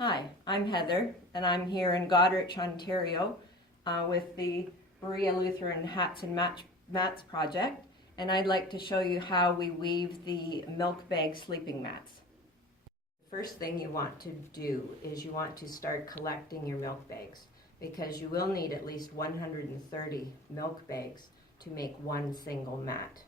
Hi, I'm Heather, and I'm here in Goderich, Ontario with the Berea Lutheran Hats and Mats project, and I'd like to show you how we weave the milk bag sleeping mats. The first thing you want to do is you want to start collecting your milk bags, because you will need at least 130 milk bags to make one single mat.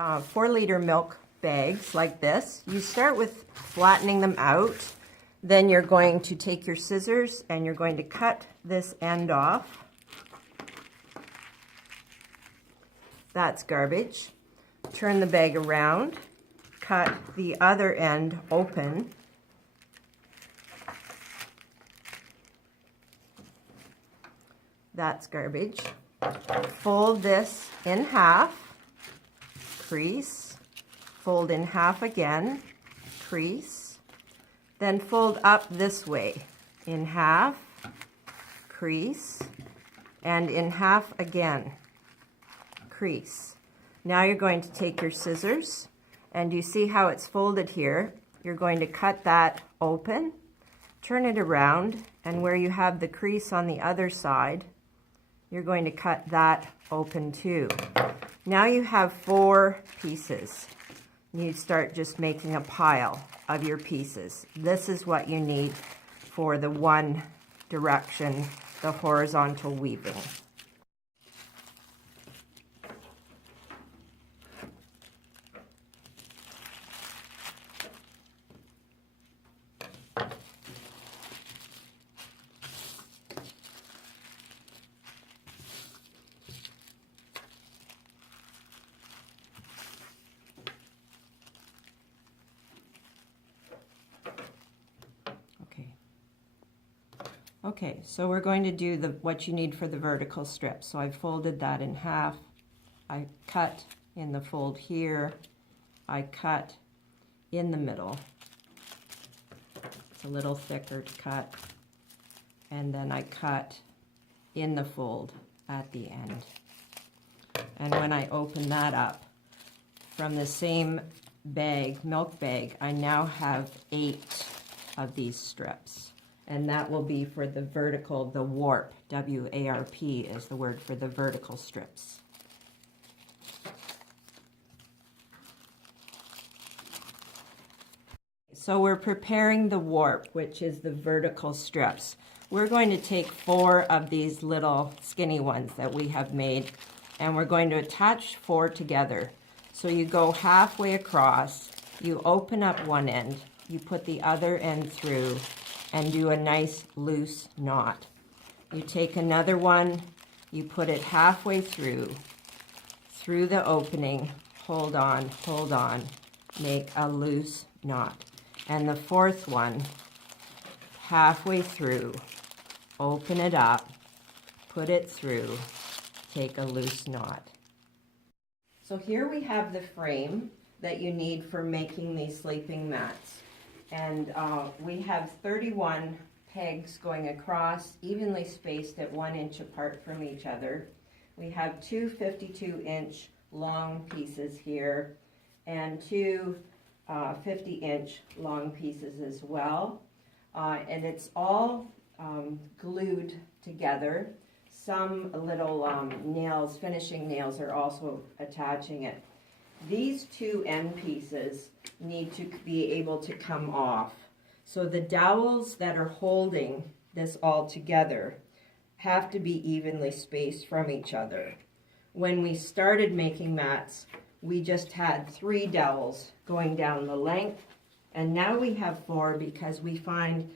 4-liter milk bags like this, you start with flattening them out. Then you're going to take your scissors and you're going to cut this end off. That's garbage. Turn the bag around, cut the other end open. That's garbage. Fold this in half, crease, fold in half again, crease. Then fold up this way, in half, crease, and in half again, crease. Now you're going to take your scissors, and you see how it's folded here. You're going to cut that open, turn it around, and where you have the crease on the other side, you're going to cut that open too. Now you have 4 pieces. You start just making a pile of your pieces. This is what you need for the one direction, the horizontal weaving. Okay, so we're going to do what you need for the vertical strip. So I folded that in half. I cut in the fold here. I cut in the middle. It's a little thicker to cut. And then I cut in the fold at the end. And when I open that up, from the same bag, milk bag, I now have 8 of these strips. And that will be for the vertical, the warp, W-A-R-P is the word for the vertical strips. So we're preparing the warp, which is the vertical strips. We're going to take 4 of these little skinny ones that we have made, and we're going to attach 4 together. So you go halfway across, you open up one end, you put the other end through, and do a nice loose knot. You take another one, you put it halfway through the opening, hold on, make a loose knot. And the 4th one, halfway through, open it up, put it through, take a loose knot. So here we have the frame that you need for making these sleeping mats. And we have 31 pegs going across, evenly spaced at 1 inch apart from each other. We have 2 52-inch long pieces here and 2 50-inch long pieces as well. And it's all glued together. Some little nails, finishing nails, are also attaching it. These 2 end pieces need to be able to come off. So the dowels that are holding this all together have to be evenly spaced from each other. When we started making mats, we just had 3 dowels going down the length, and now we have 4 because we find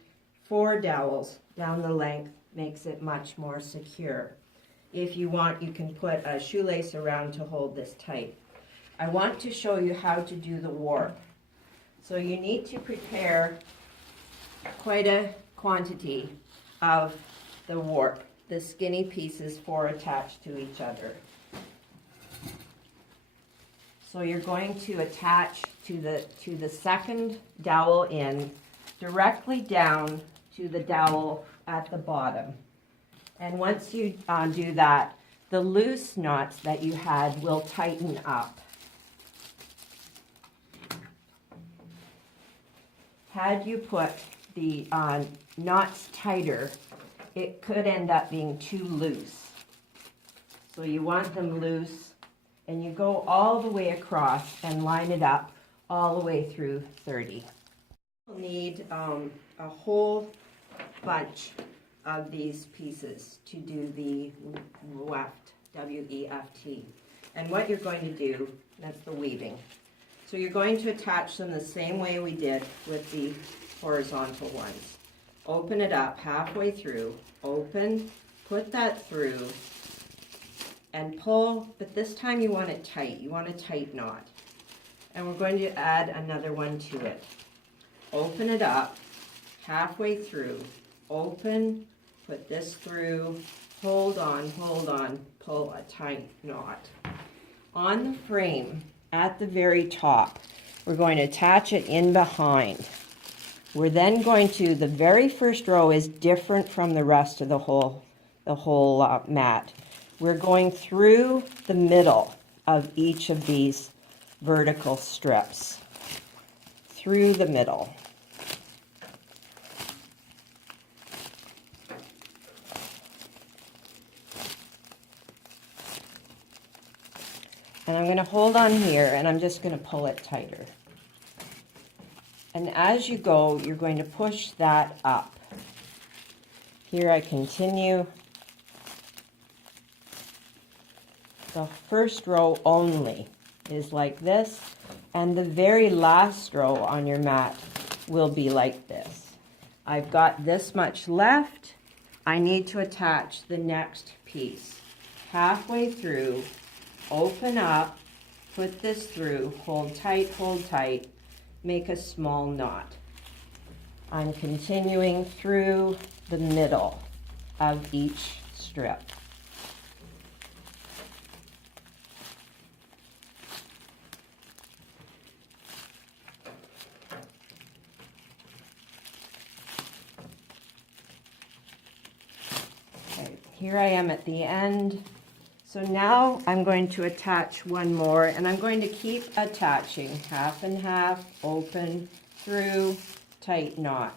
4 dowels down the length makes it much more secure. If you want, you can put a shoelace around to hold this tight. I want to show you how to do the warp. So you need to prepare quite a quantity of the warp, the skinny pieces 4 attached to each other. So you're going to attach to the second dowel in, directly down to the dowel at the bottom. And once you do that, the loose knots that you had will tighten up. Had you put the knots tighter, it could end up being too loose. So you want them loose, and you go all the way across and line it up all the way through 30. You'll need a whole bunch of these pieces to do the weft, W-E-F-T. And what you're going to do, that's the weaving. So you're going to attach them the same way we did with the horizontal ones. Open it up halfway through, open, put that through, and pull, but this time you want it tight. You want a tight knot. And we're going to add another one to it. Open it up, halfway through, open, put this through, hold on, pull a tight knot. On the frame, at the very top, we're going to attach it in behind. We're then going to, the very first row is different from the rest of the whole mat. We're going through the middle of each of these vertical strips, through the middle. And I'm going to hold on here, and I'm just going to pull it tighter. And as you go, you're going to push that up. Here I continue. The first row only is like this, and the very last row on your mat will be like this. I've got this much left. I need to attach the next piece. Halfway through, open up, put this through, hold tight, make a small knot. I'm continuing through the middle of each strip. Okay, here I am at the end. So now I'm going to attach one more, and I'm going to keep attaching half and half, open, through, tight knot.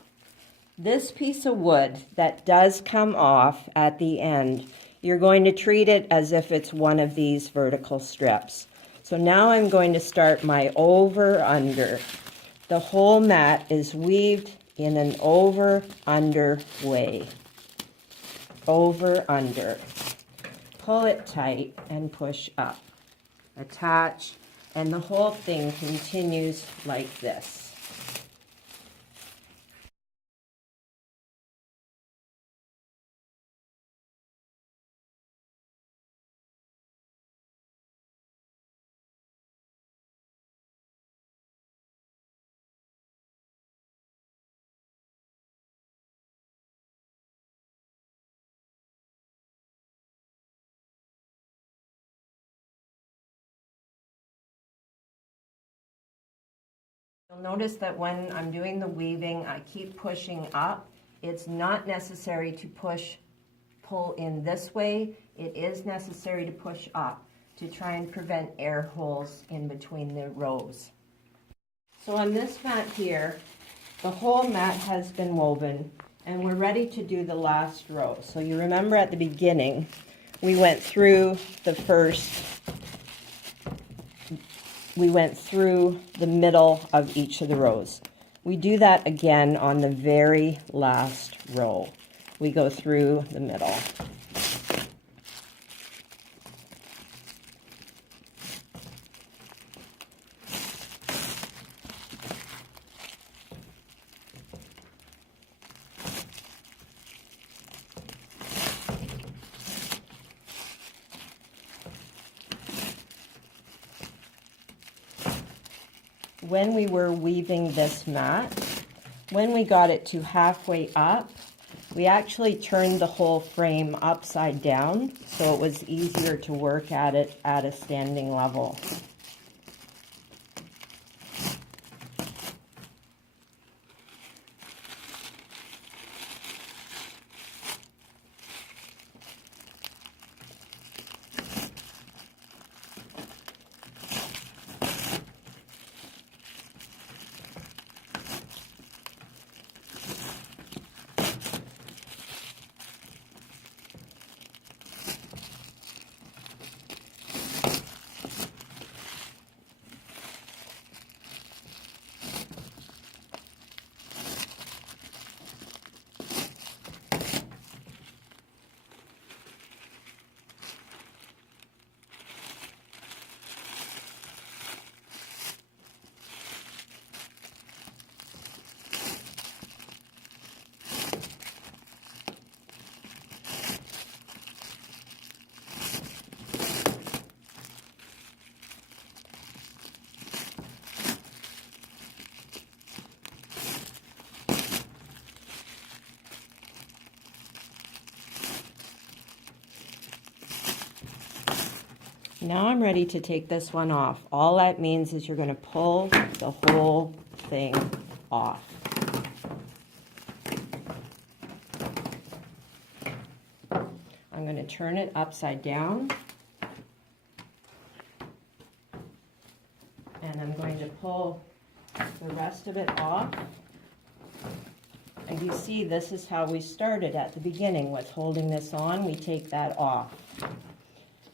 This piece of wood that does come off at the end, you're going to treat it as if it's one of these vertical strips. So now I'm going to start my over-under. The whole mat is weaved in an over-under way. Over-under. Pull it tight and push up. Attach, and the whole thing continues like this. You'll notice that when I'm doing the weaving, I keep pushing up. It's not necessary to pull in this way. It is necessary to push up to try and prevent air holes in between the rows. So on this mat here, the whole mat has been woven, and we're ready to do the last row. So you remember at the beginning, we went through the middle of each of the rows. We do that again on the very last row. We go through the middle. When we were weaving this mat, when we got it to halfway up, we actually turned the whole frame upside down so it was easier to work at it at a standing level. Now I'm ready to take this one off. All that means is you're going to pull the whole thing off. I'm going to turn it upside down. And I'm going to pull the rest of it off. And you see, this is how we started at the beginning with holding this on. We take that off.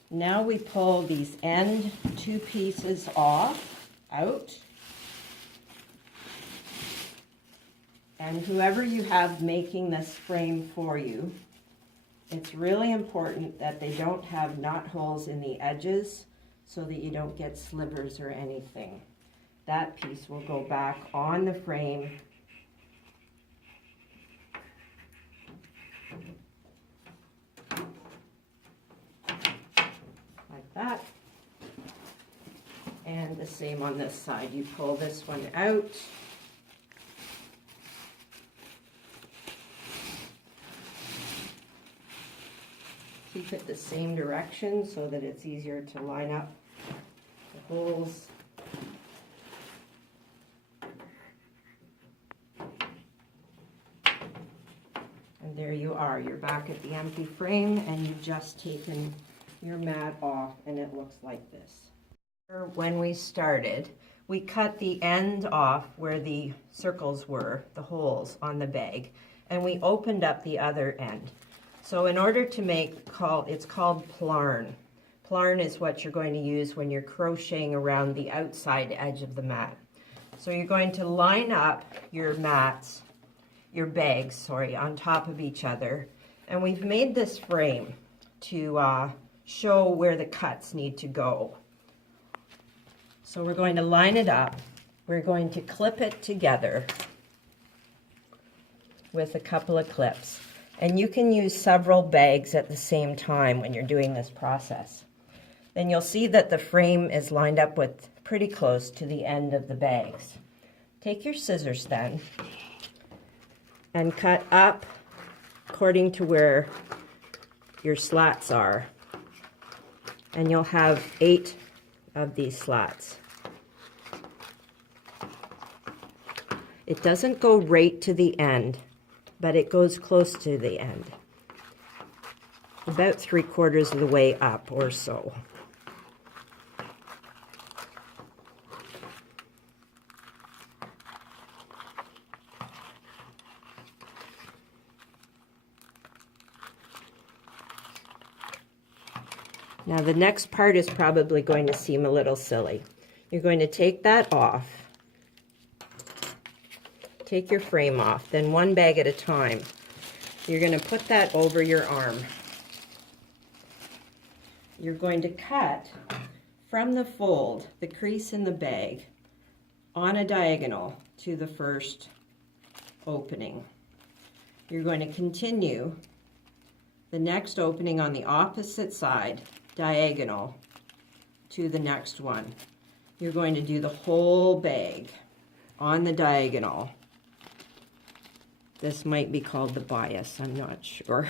Now we pull these end two pieces off, out. And whoever you have making this frame for you, it's really important that they don't have knot holes in the edges so that you don't get slivers or anything. That piece will go back on the frame. Like that. And the same on this side. You pull this one out. Keep it the same direction so that it's easier to line up the holes. And there you are. You're back at the empty frame and you've just taken your mat off and it looks like this. When we started, we cut the end off where the circles were, the holes on the bag, and we opened up the other end. So in order to make, it's called plarn. Plarn is what you're going to use when you're crocheting around the outside edge of the mat. So you're going to line up your mats, your bags, sorry, on top of each other. And we've made this frame to show where the cuts need to go. So we're going to line it up. We're going to clip it together with a couple of clips. And you can use several bags at the same time when you're doing this process. Then you'll see that the frame is lined up with pretty close to the end of the bags. Take your scissors then and cut up according to where your slats are. And you'll have 8 of these slats. It doesn't go right to the end, but it goes close to the end. About 3/4 of the way up or so. Now the next part is probably going to seem a little silly. You're going to take that off. Take your frame off, then one bag at a time. You're going to put that over your arm. You're going to cut from the fold, the crease in the bag, on a diagonal to the first opening. You're going to continue the next opening on the opposite side, diagonal to the next one. You're going to do the whole bag on the diagonal. This might be called the bias, I'm not sure.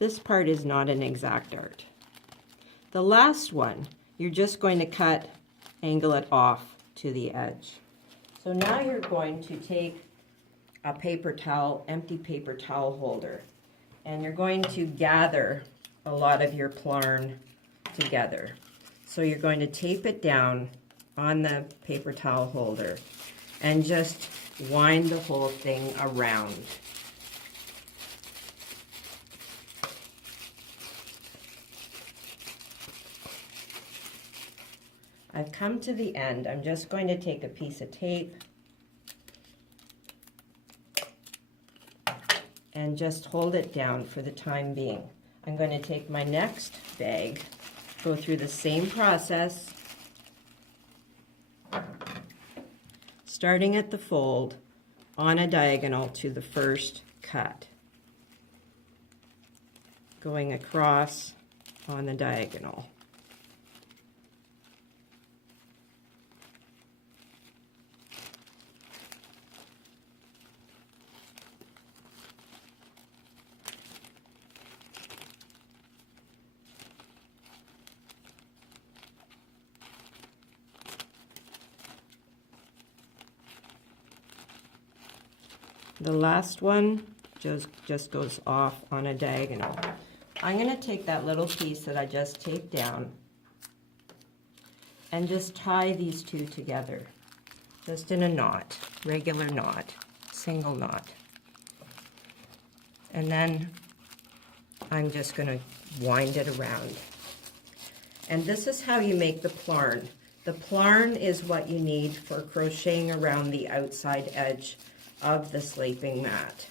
This part is not an exact art. The last one, you're just going to angle it off to the edge. So now you're going to take a paper towel, empty paper towel holder, and you're going to gather a lot of your plarn together. So you're going to tape it down on the paper towel holder and just wind the whole thing around. I've come to the end. I'm just going to take a piece of tape and just hold it down for the time being. I'm going to take my next bag, go through the same process, starting at the fold on a diagonal to the first cut, going across on the diagonal. The last one just goes off on a diagonal. I'm going to take that little piece that I just taped down and just tie these two together, just in a knot, regular knot, single knot. And then I'm just going to wind it around. And this is how you make the plarn. The plarn is what you need for crocheting around the outside edge of the sleeping mat.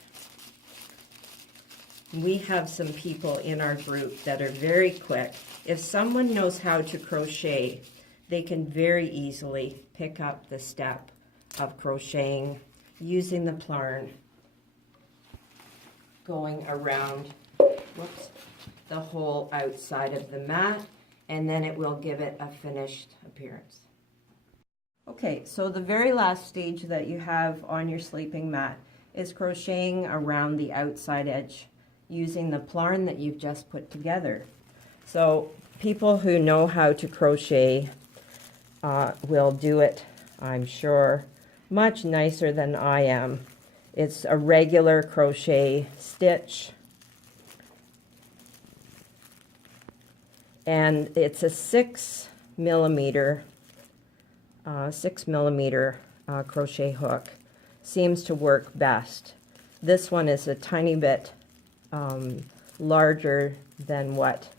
We have some people in our group that are very quick. If someone knows how to crochet, they can very easily pick up the step of crocheting using the plarn, going around the whole outside of the mat, and then it will give it a finished appearance. Okay, so the very last stage that you have on your sleeping mat is crocheting around the outside edge using the plarn that you've just put together. So people who know how to crochet will do it, I'm sure, much nicer than I am. It's a regular crochet stitch, and it's a 6 millimeter crochet hook. Seems to work best. This one is a tiny bit larger than what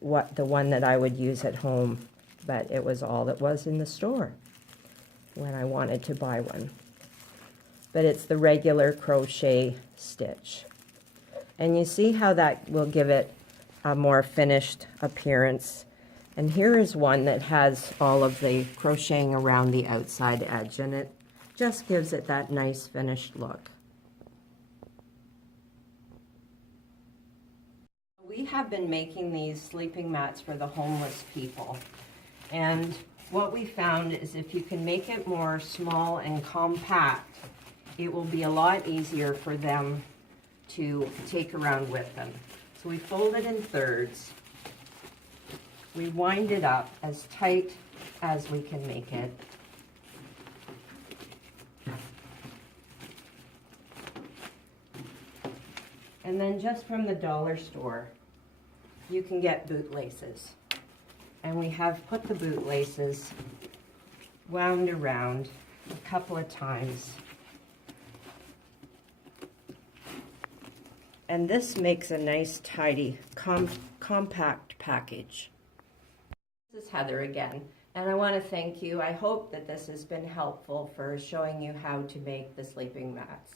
the one that I would use at home, but it was all that was in the store when I wanted to buy one. But it's the regular crochet stitch. And you see how that will give it a more finished appearance. And here is one that has all of the crocheting around the outside edge, and it just gives it that nice finished look. We have been making these sleeping mats for the homeless people, and what we found is if you can make it more small and compact, it will be a lot easier for them to take around with them. So we fold it in thirds. We wind it up as tight as we can make it. And then just from the dollar store, you can get bootlaces. And we have put the bootlaces wound around a couple of times. And this makes a nice, tidy, compact package. This is Heather again, and I want to thank you. I hope that this has been helpful for showing you how to make the sleeping mats.